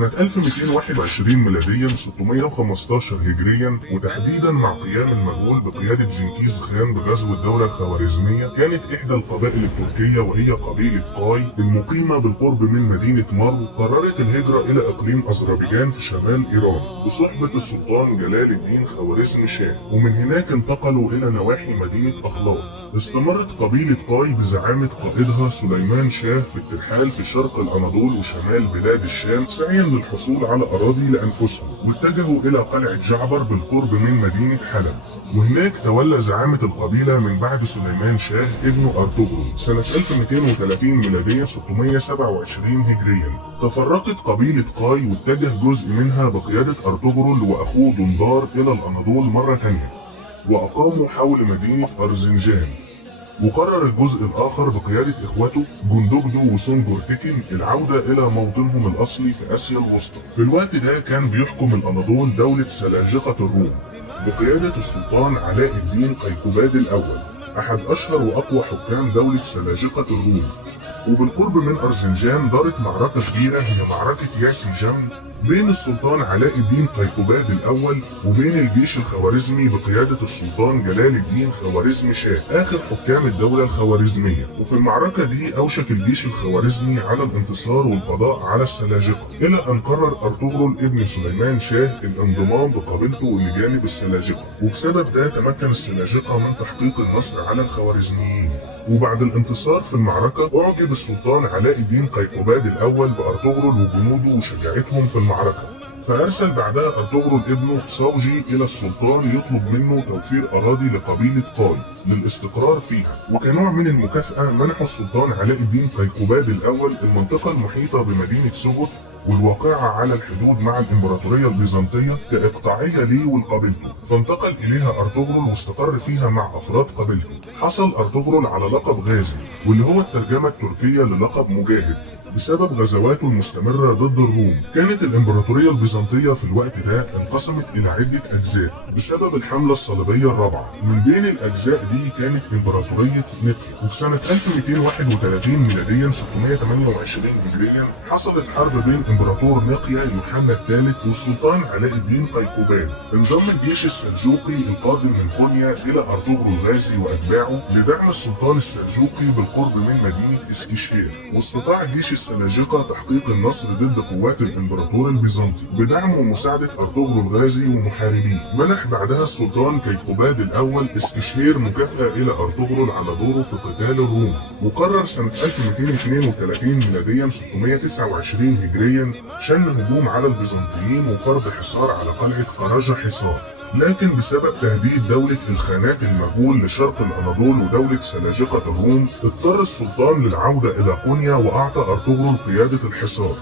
سنة 1221 ميلاديا 615 هجريا، وتحديدا مع قيام المغول بقيادة جنكيز خان بغزو الدولة الخوارزمية، كانت إحدى القبائل التركية وهي قبيلة قاي المقيمة بالقرب من مدينة مرو قررت الهجرة إلى إقليم أذربيجان في شمال إيران بصحبة السلطان جلال الدين خوارزم شاه، ومن هناك انتقلوا إلى نواحي مدينة أخلاق. استمرت قبيلة قاي بزعامة قائدها سليمان شاه في الترحال في شرق الأناضول وشمال بلاد الشام سعيا للحصول على أراضي لأنفسهم، واتجهوا إلى قلعة جعبر بالقرب من مدينة حلب، وهناك تولى زعامة القبيلة من بعد سليمان شاه ابن أرطغرل سنة 1230 ميلادية 627 هجريا. تفرقت قبيلة قاي واتجه جزء منها بقيادة أرطغرل وأخوه دندار إلى الأناضول مرة تانية، وأقاموا حول مدينة أرزنجان. وقرر الجزء الآخر بقيادة إخوته جندوجدو وسنجرتكن العودة إلى موطنهم الأصلي في آسيا الوسطى. في الوقت ده كان بيحكم الأناضول دولة سلاجقة الروم بقيادة السلطان علاء الدين قيقباد الأول، أحد أشهر وأقوى حكام دولة سلاجقة الروم. وبالقرب من أرزنجان دارت معركة كبيرة هي معركة ياسي جمل بين السلطان علاء الدين قيقباد الأول وبين الجيش الخوارزمي بقيادة السلطان جلال الدين خوارزم شاه آخر حكام الدولة الخوارزمية. وفي المعركة دي أوشك الجيش الخوارزمي على الانتصار والقضاء على السلاجقة، إلى أن قرر أرطغرل ابن سليمان شاه الانضمام بقبيلته لجانب السلاجقة، وبسبب ده تمكن السلاجقة من تحقيق النصر على الخوارزميين. وبعد الانتصار في المعركة أعجب السلطان علاء الدين قيقباد الأول بأرطغرل وجنوده وشجاعتهم في المعركة، فأرسل بعدها أرطغرل ابنه صاوجي إلى السلطان يطلب منه توفير أراضي لقبيلة قاي للاستقرار فيها. وكنوع من المكافأة منح السلطان علاء الدين قيقباد الأول المنطقة المحيطة بمدينة سوغوت والواقعة على الحدود مع الإمبراطورية البيزنطية كإقطاعية ليه ولقبيلته، فانتقل إليها أرطغرل واستقر فيها مع أفراد قبيلته. حصل أرطغرل على لقب غازي، واللي هو الترجمة التركية للقب مجاهد، بسبب غزواته المستمرة ضد الروم. كانت الإمبراطورية البيزنطية في الوقت ده انقسمت إلى عدة أجزاء بسبب الحملة الصليبية الرابعة. من بين الأجزاء دي كانت إمبراطورية نيقيا. وفي سنة 1231 ميلاديا 628 هجريا حصلت حرب بين إمبراطور نيقيا يوحنا الثالث والسلطان علاء الدين قيقباد. انضم الجيش السلجوقي القادم من كونيا إلى أرطغرل غازي وأتباعه لدعم السلطان السلجوقي بالقرب من مدينة اسكشهير، واستطاع الجيش السلاجقة تحقيق النصر ضد قوات الامبراطور البيزنطي بدعم ومساعدة أرطغرل غازي ومحاربيه. منح بعدها السلطان قيقباد الأول اسكشهير مكافأة إلى أرطغرل على دوره في قتال الروم. وقرر سنة 1232 ميلاديا 629 هجريا شن هجوم على البيزنطيين وفرض حصار على قلعة قراجة حصار، لكن بسبب تهديد دولة الخانات المغول لشرق الأناضول ودولة سلاجقة الروم اضطر السلطان للعودة إلى قونيا وأعطى أرطغرل قيادة الحصار.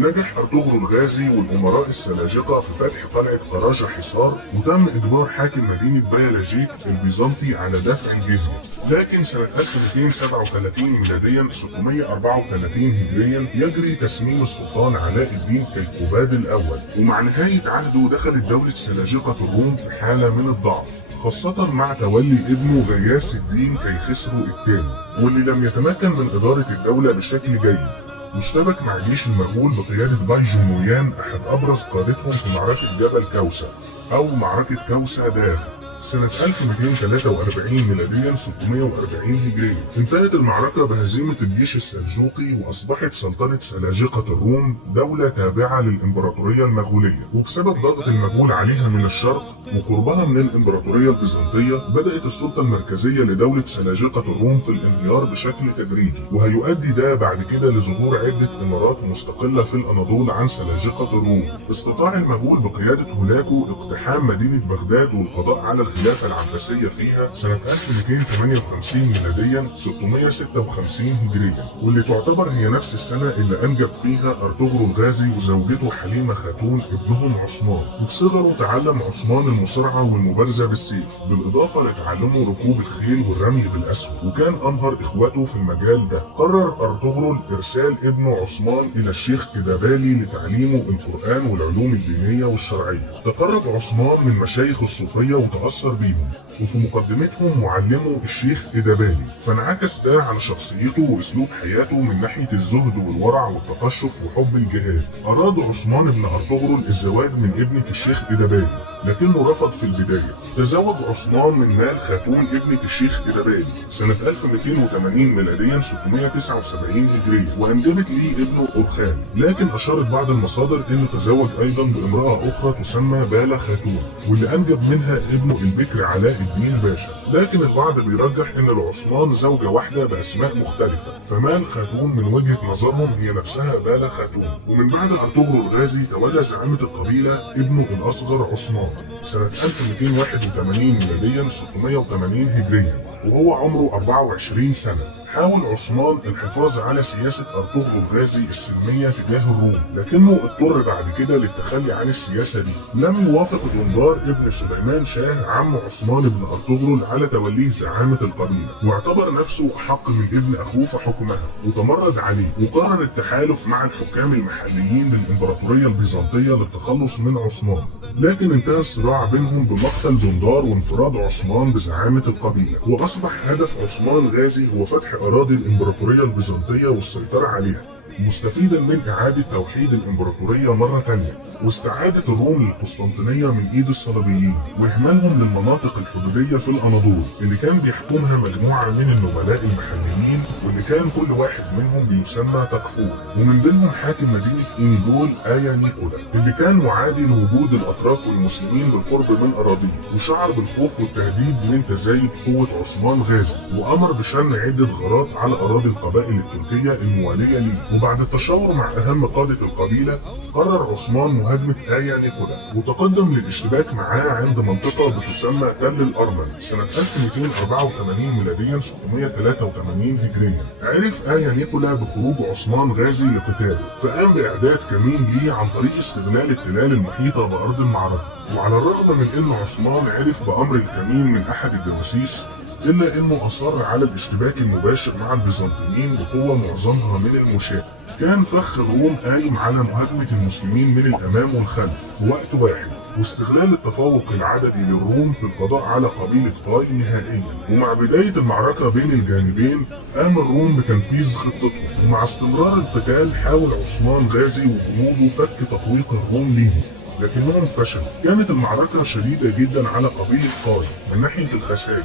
نجح أرطغرل غازي والأمراء السلاجقة في فتح قلعة قراجة حصار، وتم إجبار حاكم مدينة بيلاجيك البيزنطي على دفع الجزية. لكن سنة 1237 ميلاديا 634 هجريا يجري تسميم السلطان علاء الدين قيقباد الأول، ومع نهاية عهده دخلت دولة سلاجقة الروم في حالة من الضعف، خاصة مع تولي ابنه غياث الدين كيخسرو الثاني، واللي لم يتمكن من إدارة الدولة بشكل جيد. واشتبك مع جيش المغول بقيادة باي جمويان أحد أبرز قادتهم في معركة جبل كوسة أو معركة كوسة داغ سنة 1243 ميلاديا 640 هجريا. انتهت المعركة بهزيمة الجيش السلجوقي، وأصبحت سلطنة سلاجقة الروم دولة تابعة للإمبراطورية المغولية. وبسبب ضغط المغول عليها من الشرق وقربها من الإمبراطورية البيزنطية بدأت السلطة المركزية لدولة سلاجقة الروم في الانهيار بشكل تدريجي، وهيؤدي ده بعد كده لظهور عدة إمارات مستقلة في الأناضول عن سلاجقة الروم. استطاع المغول بقيادة هولاكو اقتحام مدينة بغداد والقضاء على الخلافة العباسية فيها سنة 1258 ميلاديا 656 هجريا، واللي تعتبر هي نفس السنة اللي أنجب فيها أرطغرل غازي وزوجته حليمة خاتون ابنهم عثمان. وفي صغره تعلم عثمان المصارعة والمبارزة بالسيف، بالإضافة لتعلمه ركوب الخيل والرمي بالأسهم، وكان أمهر إخواته في المجال ده. قرر أرطغرل إرسال ابنه عثمان إلى الشيخ كدابالي لتعليمه القرآن والعلوم الدينية والشرعية. تقرب عثمان من مشايخ الصوفية وتأثر بيهم، وفي مقدمتهم معلمه الشيخ إدبالي، فانعكس ده على شخصيته وأسلوب حياته من ناحية الزهد والورع والتقشف وحب الجهاد. أراد عثمان بن أرطغرل الزواج من ابنة الشيخ إدبالي، لكنه رفض في البداية. تزوج عثمان من مال خاتون ابنة الشيخ إدبالي سنة 1280 ميلاديا 679 هجرية، وأنجبت ليه ابنه أرخان، لكن أشارت بعض المصادر إنه تزوج أيضا بامرأة أخرى تسمى بالة خاتون، واللي أنجب منها ابنه البكر علاء الدين باشا. لكن البعض بيرجح إن لعثمان زوجة واحدة بأسماء مختلفة، فمال خاتون من وجهة نظرهم هي نفسها بالة خاتون. ومن بعد أرطغرل الغازي تولى زعامة القبيلة ابنه الأصغر عثمان سنة 1281 ميلاديا 680 هجريا، وهو عمره 24 سنة. حاول عثمان الحفاظ على سياسة أرطغرل الغازي السلمية تجاه الروم، لكنه اضطر بعد كده للتخلي عن السياسة دي. لم يوافق دندار ابن سليمان شاه عم عثمان بن أرطغرل على توليه زعامة القبيلة، واعتبر نفسه أحق من ابن أخوه في حكمها، وتمرد عليه، وقرر التحالف مع الحكام المحليين للإمبراطورية البيزنطية للتخلص من عثمان. لكن انتهى الصراع بينهم بمقتل دندار وانفراد عثمان بزعامة القبيلة، وأصبح هدف عثمان الغازي هو فتح أراضي الإمبراطورية البيزنطية والسيطرة عليها، مستفيدا من إعادة توحيد الإمبراطورية مرة تانية، واستعادة الروم للقسطنطينية من إيد الصليبيين، وإهمالهم للمناطق الحدودية في الأناضول اللي كان بيحكمها مجموعة من النبلاء المحليين، واللي كان كل واحد منهم بيسمى تكفور، ومن بينهم حاكم مدينة إينيدول آيا نيكولا، اللي كان معادي لوجود الأتراك والمسلمين بالقرب من أراضيه، وشعر بالخوف والتهديد من تزايد قوة عثمان غازي، وأمر بشن عدة غارات على أراضي القبائل التركية الموالية ليه. وبعد التشاور مع أهم قادة القبيلة قرر عثمان مهاجمة آيا نيكولا، وتقدم للاشتباك معاه عند منطقة بتسمى تل الأرمن سنة 1284 ميلاديا 683 هجريا. عرف آيا نيكولا بخروج عثمان غازي لقتاله، فقام بإعداد كمين ليه عن طريق استغلال التلال المحيطة بأرض المعركة. وعلى الرغم من إن عثمان عرف بأمر الكمين من أحد الجواسيس، إلا إنه أصر على الاشتباك المباشر مع البيزنطيين بقوة معظمها من المشاة. كان فخ الروم قايم على مهاجمة المسلمين من الأمام والخلف في وقت واحد، واستغلال التفوق العددي للروم في القضاء على قبيلة قاي نهائيا. ومع بداية المعركة بين الجانبين قام الروم بتنفيذ خطتهم، ومع استمرار القتال حاول عثمان غازي وجنوده فك تطويق الروم ليهم، لكنهم فشلوا. كانت المعركة شديدة جدا على قبيلة قاي من ناحية الخسائر،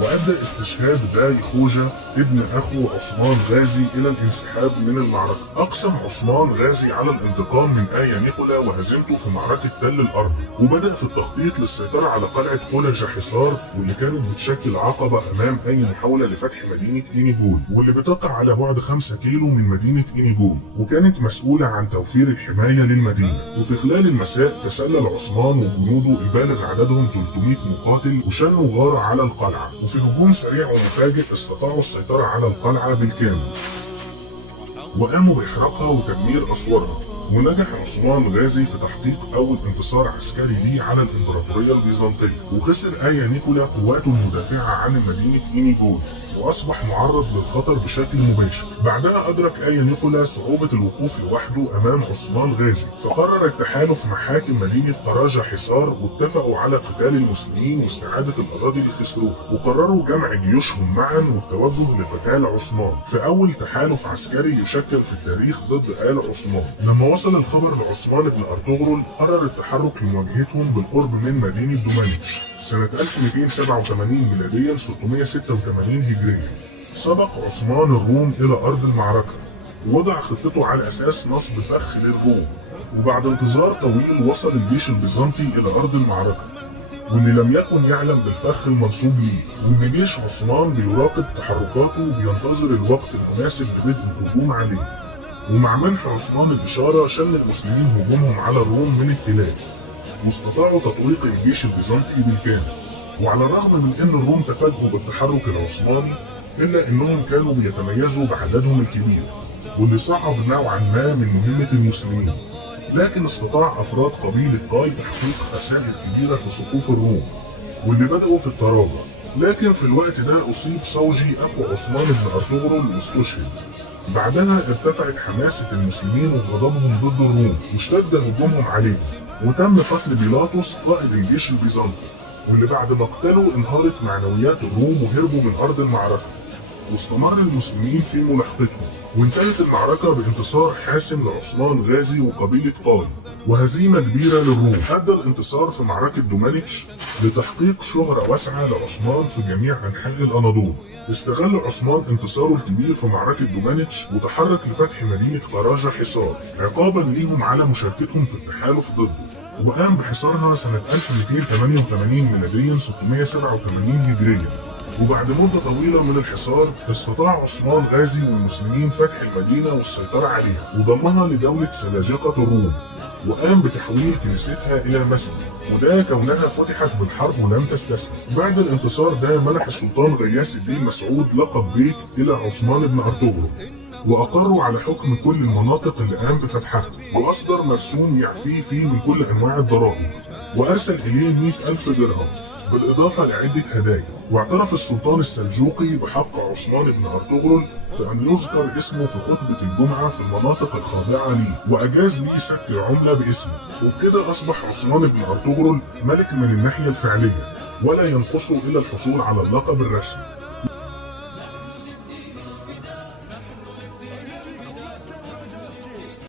وأدى استشهاد باي خوجة ابن أخو عثمان غازي إلى الانسحاب من المعركة. أقسم عثمان غازي على الانتقام من آيا نيكولا وهزيمته في معركة تل الأرض، وبدأ في التخطيط للسيطرة على قلعة قلج حصار، واللي كانت بتشكل عقبة أمام أي محاولة لفتح مدينة إينيجول، واللي بتقع على بعد 5 كيلو من مدينة إينيجول، وكانت مسؤولة عن توفير الحماية للمدينة. وفي خلال المساء تسلل عثمان وجنوده البالغ عددهم 300 مقاتل وشنوا غارة على القلعة، وفي هجوم سريع ومفاجئ استطاعوا السيطرة على القلعة بالكامل، وقاموا بإحراقها وتدمير أسوارها. ونجح عثمان غازي في تحقيق أول انتصار عسكري ليه على الإمبراطورية البيزنطية، وخسر آيا نيكولا قواته المدافعة عن مدينة إينيجول، وأصبح معرض للخطر بشكل مباشر. بعدها أدرك آيا نيكولا صعوبة الوقوف لوحده أمام عثمان غازي، فقرر التحالف مع حاكم مدينة قراجة حصار، واتفقوا على قتال المسلمين واستعادة الأراضي اللي خسروها، وقرروا جمع جيوشهم معا والتوجه لقتال عثمان في أول تحالف عسكري يشكل في التاريخ ضد آل عثمان. لما وصل الخبر لعثمان بن أرطغرل قرر التحرك لمواجهتهم بالقرب من مدينة دومانيتش سنة 1287 ميلاديا 686 هجريا. سبق عثمان الروم إلى أرض المعركة، ووضع خطته على أساس نصب فخ للروم، وبعد انتظار طويل وصل الجيش البيزنطي إلى أرض المعركة، واللي لم يكن يعلم بالفخ المنصوب ليه، وإن جيش عثمان بيراقب تحركاته وبينتظر الوقت المناسب لبدء الهجوم عليه. ومع منح عثمان الإشارة شن المسلمين هجومهم على الروم من التلال، واستطاعوا تطويق الجيش البيزنطي بالكامل. وعلى الرغم من ان الروم تفاجئوا بالتحرك العثماني، الا انهم كانوا بيتميزوا بعددهم الكبير، واللي صعب نوعا ما من مهمة المسلمين. لكن استطاع افراد قبيلة قاي تحقيق خسائر كبيرة في صفوف الروم، واللي بدأوا في التراجع. لكن في الوقت ده اصيب صوجي اخو عثمان بن ارطغرل واستشهد. بعدها ارتفعت حماسة المسلمين وغضبهم ضد الروم، واشتد هجومهم عليهم، وتم قتل بيلاطس قائد الجيش البيزنطي. واللي بعد مقتله انهارت معنويات الروم وهربوا من أرض المعركة. واستمر المسلمين في ملاحقتهم، وانتهت المعركة بانتصار حاسم لعثمان غازي وقبيلة طاي، وهزيمة كبيرة للروم. أدى الانتصار في معركة دومانيتش لتحقيق شهرة واسعة لعثمان في جميع أنحاء الأناضول. استغل عثمان انتصاره الكبير في معركة دومانيتش وتحرك لفتح مدينة قراجة حصار عقابا ليهم على مشاركتهم في التحالف ضده، وقام بحصارها سنة 1288 ميلاديا 687 هجريا. وبعد مدة طويلة من الحصار استطاع عثمان غازي والمسلمين فتح المدينة والسيطرة عليها وضمها لدولة سلاجقة الروم، وقام بتحويل كنيستها إلى مسجد، وده كونها فتحت بالحرب ولم تستسلم. بعد الانتصار ده منح السلطان غياث الدين مسعود لقب بيك إلى عثمان بن أرطغرل، وأقروا على حكم كل المناطق اللي قام بفتحها، وأصدر مرسوم يعفيه فيه من كل أنواع الضرائب، وأرسل إليه 100,000 درهم بالإضافة لعدة هدايا. واعترف السلطان السلجوقي بحق عثمان بن أرطغرل في أن يذكر اسمه في خطبة الجمعة في المناطق الخاضعة ليه، وأجاز ليه سك العملة باسمه. وبكده أصبح عثمان بن أرطغرل ملك من الناحية الفعلية، ولا ينقصه إلا الحصول على اللقب الرسمي.